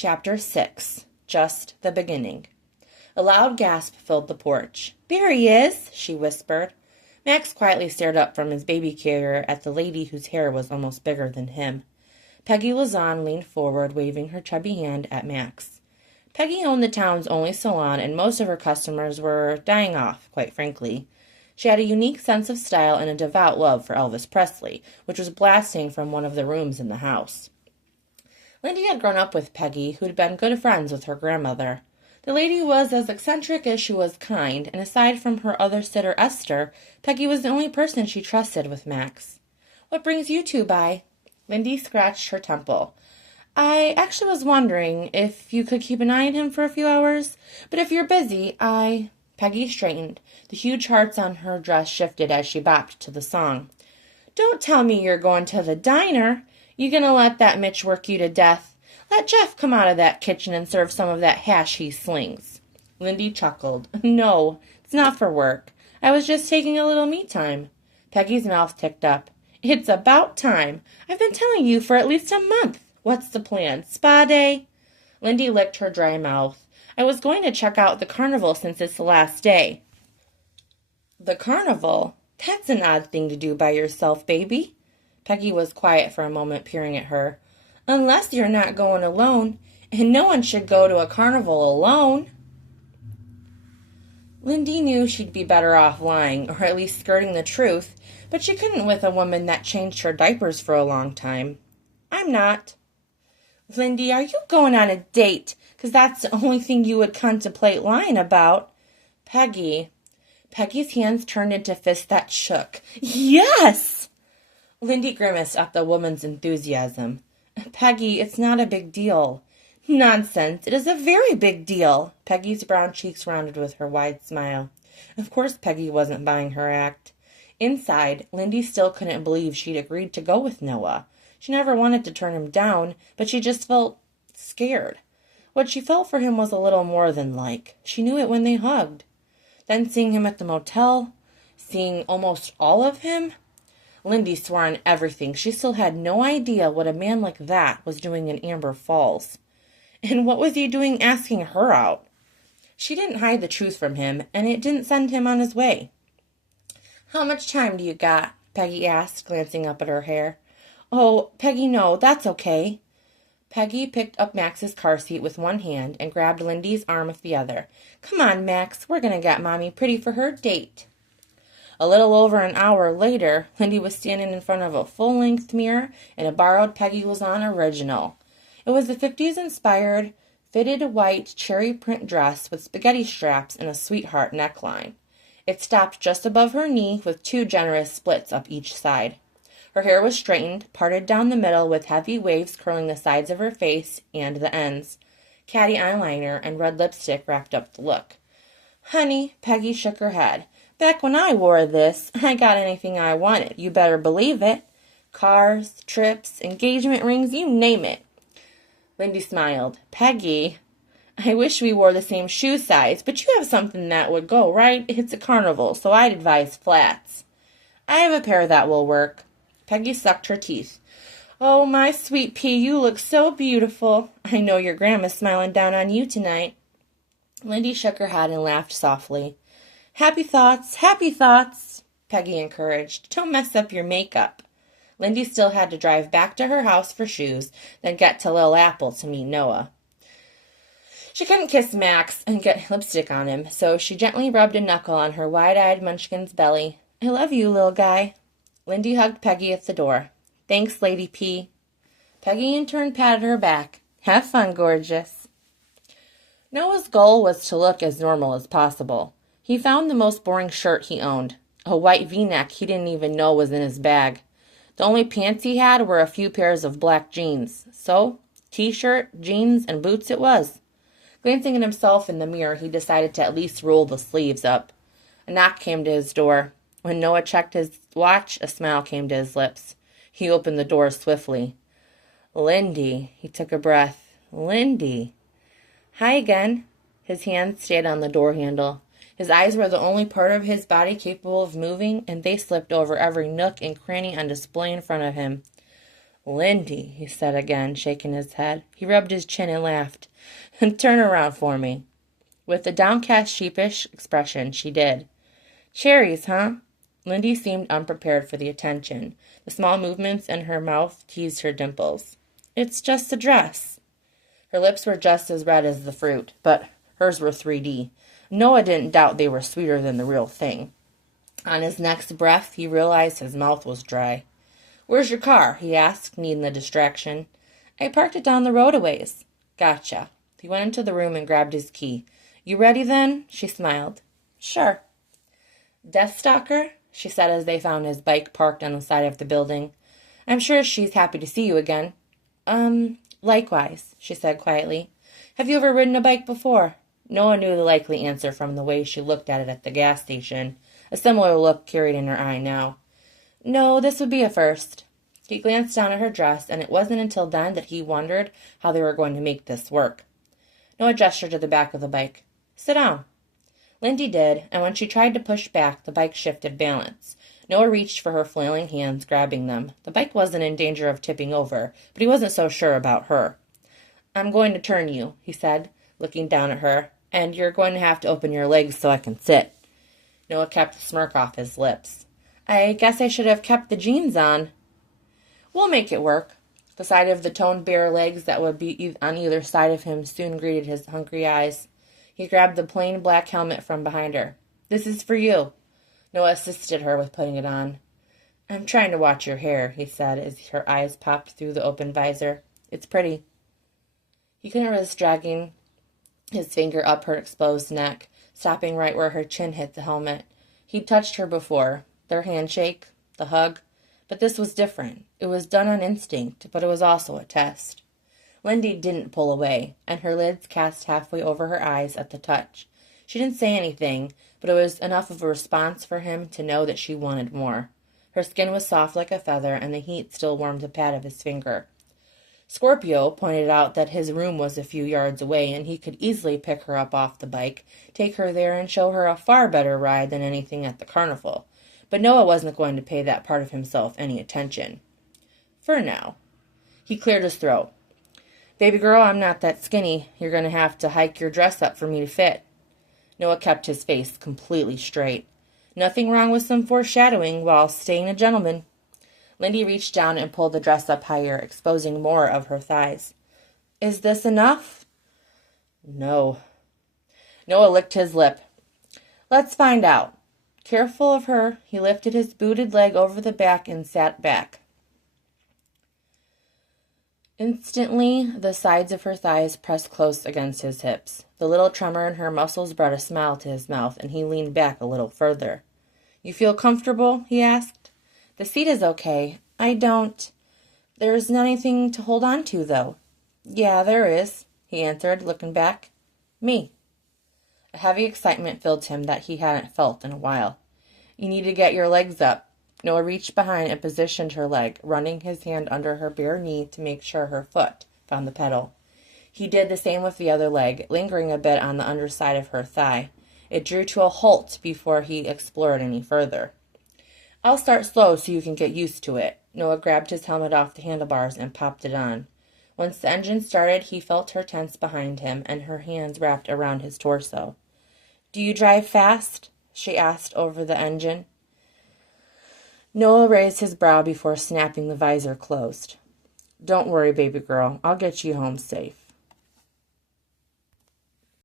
Chapter 6. Just the Beginning. A loud gasp filled the porch. "There he is," she whispered. Max quietly stared up from his baby carrier at the lady whose hair was almost bigger than him. Peggy Lazan leaned forward, waving her chubby hand at Max. Peggy owned the town's only salon, and most of her customers were dying off, quite frankly. She had a unique sense of style and a devout love for Elvis Presley, which was blasting from one of the rooms in the house. Lindy had grown up with Peggy, who'd been good friends with her grandmother. The lady was as eccentric as she was kind, and aside from her other sitter, Esther, Peggy was the only person she trusted with Max. "What brings you two by?" Lindy scratched her temple. "I actually was wondering if you could keep an eye on him for a few hours, but if you're busy, Peggy straightened. The huge hearts on her dress shifted as she bopped to the song. "Don't tell me you're going to the diner. You gonna let that Mitch work you to death? Let Jeff come out of that kitchen and serve some of that hash he slings." Lindy chuckled. "No, it's not for work. I was just taking a little me time." Peggy's mouth ticked up. "It's about time. I've been telling you for at least a month. What's the plan? Spa day?" Lindy licked her dry mouth. "I was going to check out the carnival since it's the last day." "The carnival? That's an odd thing to do by yourself, baby." Peggy was quiet for a moment, peering at her. "Unless you're not going alone, and no one should go to a carnival alone." Lindy knew she'd be better off lying, or at least skirting the truth, but she couldn't with a woman that changed her diapers for a long time. "I'm not." "Lindy, are you going on a date? 'Cause that's the only thing you would contemplate lying about." "Peggy." Peggy's hands turned into fists that shook. "Yes!" Lindy grimaced at the woman's enthusiasm. "Peggy, it's not a big deal." "Nonsense! It is a very big deal." Peggy's brown cheeks rounded with her wide smile. Of course Peggy wasn't buying her act. Inside, Lindy still couldn't believe she'd agreed to go with Noah. She never wanted to turn him down, but she just felt scared. What she felt for him was a little more than like. She knew it when they hugged. Then seeing him at the motel, seeing almost all of him, Lindy swore on everything she still had no idea what a man like that was doing in Amber Falls. And what was he doing asking her out? She didn't hide the truth from him, and it didn't send him on his way. "How much time do you got?" Peggy asked, glancing up at her hair. "Oh, Peggy, no, that's okay." Peggy picked up Max's car seat with one hand and grabbed Lindy's arm with the other. "Come on, Max, we're going to get Mommy pretty for her date." A little over an hour later, Lindy was standing in front of a full-length mirror in a borrowed Peggy Lazan original. It was the 50s-inspired, fitted white cherry print dress with spaghetti straps and a sweetheart neckline. It stopped just above her knee with two generous splits up each side. Her hair was straightened, parted down the middle with heavy waves curling the sides of her face and the ends. Catty eyeliner and red lipstick wrapped up the look. "Honey," Peggy shook her head. "Back when I wore this, I got anything I wanted. You better believe it. Cars, trips, engagement rings, you name it." Lindy smiled. "Peggy, I wish we wore the same shoe size, but you have something that would go, right? It's a carnival, so I'd advise flats." "I have a pair that will work." Peggy sucked her teeth. "Oh, my sweet pea, you look so beautiful. I know your grandma's smiling down on you tonight." Lindy shook her head and laughed softly. "Happy thoughts, Peggy encouraged. "Don't mess up your makeup." Lindy still had to drive back to her house for shoes, then get to Lil Apple to meet Noah. She couldn't kiss Max and get lipstick on him, so she gently rubbed a knuckle on her wide-eyed munchkin's belly. "I love you, little guy." Lindy hugged Peggy at the door. "Thanks, Lady P." Peggy in turn patted her back. "Have fun, gorgeous." Noah's goal was to look as normal as possible. He found the most boring shirt he owned, a white V-neck he didn't even know was in his bag. The only pants he had were a few pairs of black jeans. So, t-shirt, jeans, and boots it was. Glancing at himself in the mirror, he decided to at least roll the sleeves up. A knock came to his door. When Noah checked his watch, a smile came to his lips. He opened the door swiftly. "Lindy," he took a breath. "Lindy." "Hi again." His hand stayed on the door handle. His eyes were the only part of his body capable of moving, and they slipped over every nook and cranny on display in front of him. Lindy, he said again, shaking his head. He rubbed his chin and laughed. Turn around for me. With a downcast, sheepish expression, she did. Cherries, huh? Lindy seemed unprepared for the attention. The small movements in her mouth teased her dimples. It's just a dress. Her lips were just as red as the fruit, but hers were 3D. Noah didn't doubt they were sweeter than the real thing. On his next breath, he realized his mouth was dry. Where's your car? He asked, needing the distraction. I parked it down the road a ways. Gotcha. He went into the room and grabbed his key. You ready then? She smiled. Sure. Deathstalker? She said as they found his bike parked on the side of the building. I'm sure she's happy to see you again. Likewise, she said quietly. Have you ever ridden a bike before? Noah knew the likely answer from the way she looked at it at the gas station. A similar look carried in her eye now. No, this would be a first. He glanced down at her dress, and it wasn't until then that he wondered how they were going to make this work. Noah gestured to the back of the bike. Sit down. Lindy did, and when she tried to push back, the bike shifted balance. Noah reached for her flailing hands, grabbing them. The bike wasn't in danger of tipping over, but he wasn't so sure about her. I'm going to turn you, he said, looking down at her, and you're going to have to open your legs so I can sit. Noah kept the smirk off his lips. I guess I should have kept the jeans on. We'll make it work. The sight of the toned bare legs that would be on either side of him soon greeted his hungry eyes. He grabbed the plain black helmet from behind her. This is for you. Noah assisted her with putting it on. I'm trying to watch your hair, he said as her eyes popped through the open visor. It's pretty. He couldn't resist dragging his finger up her exposed neck, stopping right where her chin hit the helmet. He'd touched her before, their handshake, the hug, but this was different. It was done on instinct, but it was also a test. Lindy didn't pull away, and her lids cast halfway over her eyes at the touch. She didn't say anything, but it was enough of a response for him to know that she wanted more. Her skin was soft like a feather, and the heat still warmed the pad of his finger. Scorpio pointed out that his room was a few yards away, and he could easily pick her up off the bike, take her there, and show her a far better ride than anything at the carnival. But Noah wasn't going to pay that part of himself any attention. For now. He cleared his throat. Baby girl, I'm not that skinny. You're going to have to hike your dress up for me to fit. Noah kept his face completely straight. Nothing wrong with some foreshadowing while staying a gentleman. Lindy reached down and pulled the dress up higher, exposing more of her thighs. Is this enough? No. Noah licked his lip. Let's find out. Careful of her, he lifted his booted leg over the back and sat back. Instantly, the sides of her thighs pressed close against his hips. The little tremor in her muscles brought a smile to his mouth, and he leaned back a little further. You feel comfortable? He asked. The seat is okay. I don't... There's anything to hold on to, though. Yeah, there is, he answered, looking back. Me. A heavy excitement filled him that he hadn't felt in a while. You need to get your legs up. Noah reached behind and positioned her leg, running his hand under her bare knee to make sure her foot found the pedal. He did the same with the other leg, lingering a bit on the underside of her thigh. It drew to a halt before he explored any further. I'll start slow so you can get used to it. Noah grabbed his helmet off the handlebars and popped it on. Once the engine started, he felt her tense behind him and her hands wrapped around his torso. Do you drive fast? She asked over the engine. Noah raised his brow before snapping the visor closed. Don't worry, baby girl. I'll get you home safe.